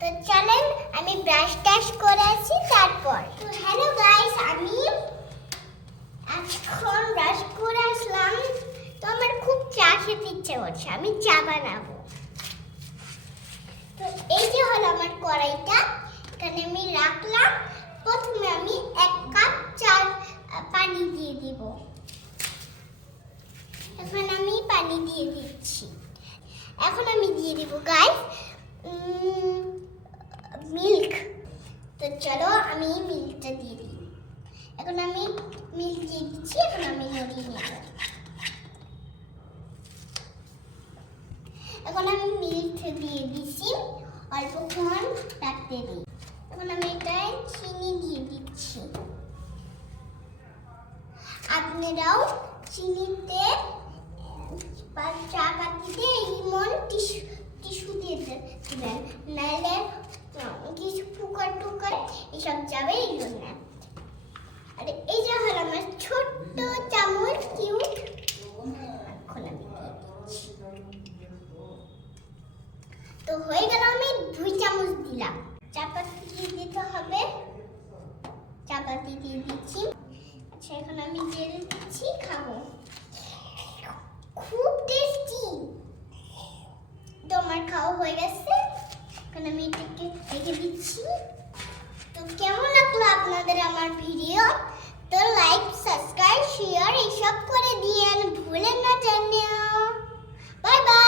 তো চলেন আমি ব্রাশ টাশ করে আসি তারপর। তো হ্যালো গাইস, আমি এখন ব্রাশ করে আসলাম। তো আমার খুব চা খেতে ইচ্ছে করছে, আমি চা বানাবো। তো এই যে হলো আমার কড়াইটা, এখানে আমি রাখলাম। প্রথমে আমি 1 কাপ চা পানি দিয়ে দিব। এখন আমি পানি দিয়ে দিচ্ছি। এখন আমি দিয়ে দিব গাইস মিল্ক। তো চলো আমি মিল্কটা দিয়ে দিই। এখন আমি মিল্ক দিয়ে দিচ্ছি। এখন আমি নড়িয়ে নেব। এখন আমি মিল্ক দিয়ে দিচ্ছি, অল্পক্ষণ রাখতে দিই। এখন আমি এটায় চিনি দিয়ে দিচ্ছি। আপনারাও চিনিতে বা চা পাতিতে এমন টিস্যু দিয়ে দেবেন, নাহলে কিছু পোকা টোকা এসব যাবে এই জন্য। আর এই যে হলো আমার ছোট্ট চামচ কিউট। এখন আমি দিয়ে দিচ্ছি। তো হয়ে গেল, আমি 2 চামচ দিলাম। চাপাতি দিয়ে দিতে হবে। চাপাতি দিয়ে দিচ্ছি। আচ্ছা, এখন আমি জেল দিচ্ছি, খাবো। খুব টেস্টি। তো আমার খাওয়া হয়ে গেছে। এখন আমি এটাকে রেখে দিচ্ছি। তো কেমন লাগলো আপনাদের আমার ভিডিও? তো লাইক, সাবস্ক্রাইব, শেয়ার এইসব করে দিয়েন, ভুলেন না জানিও। Bye bye.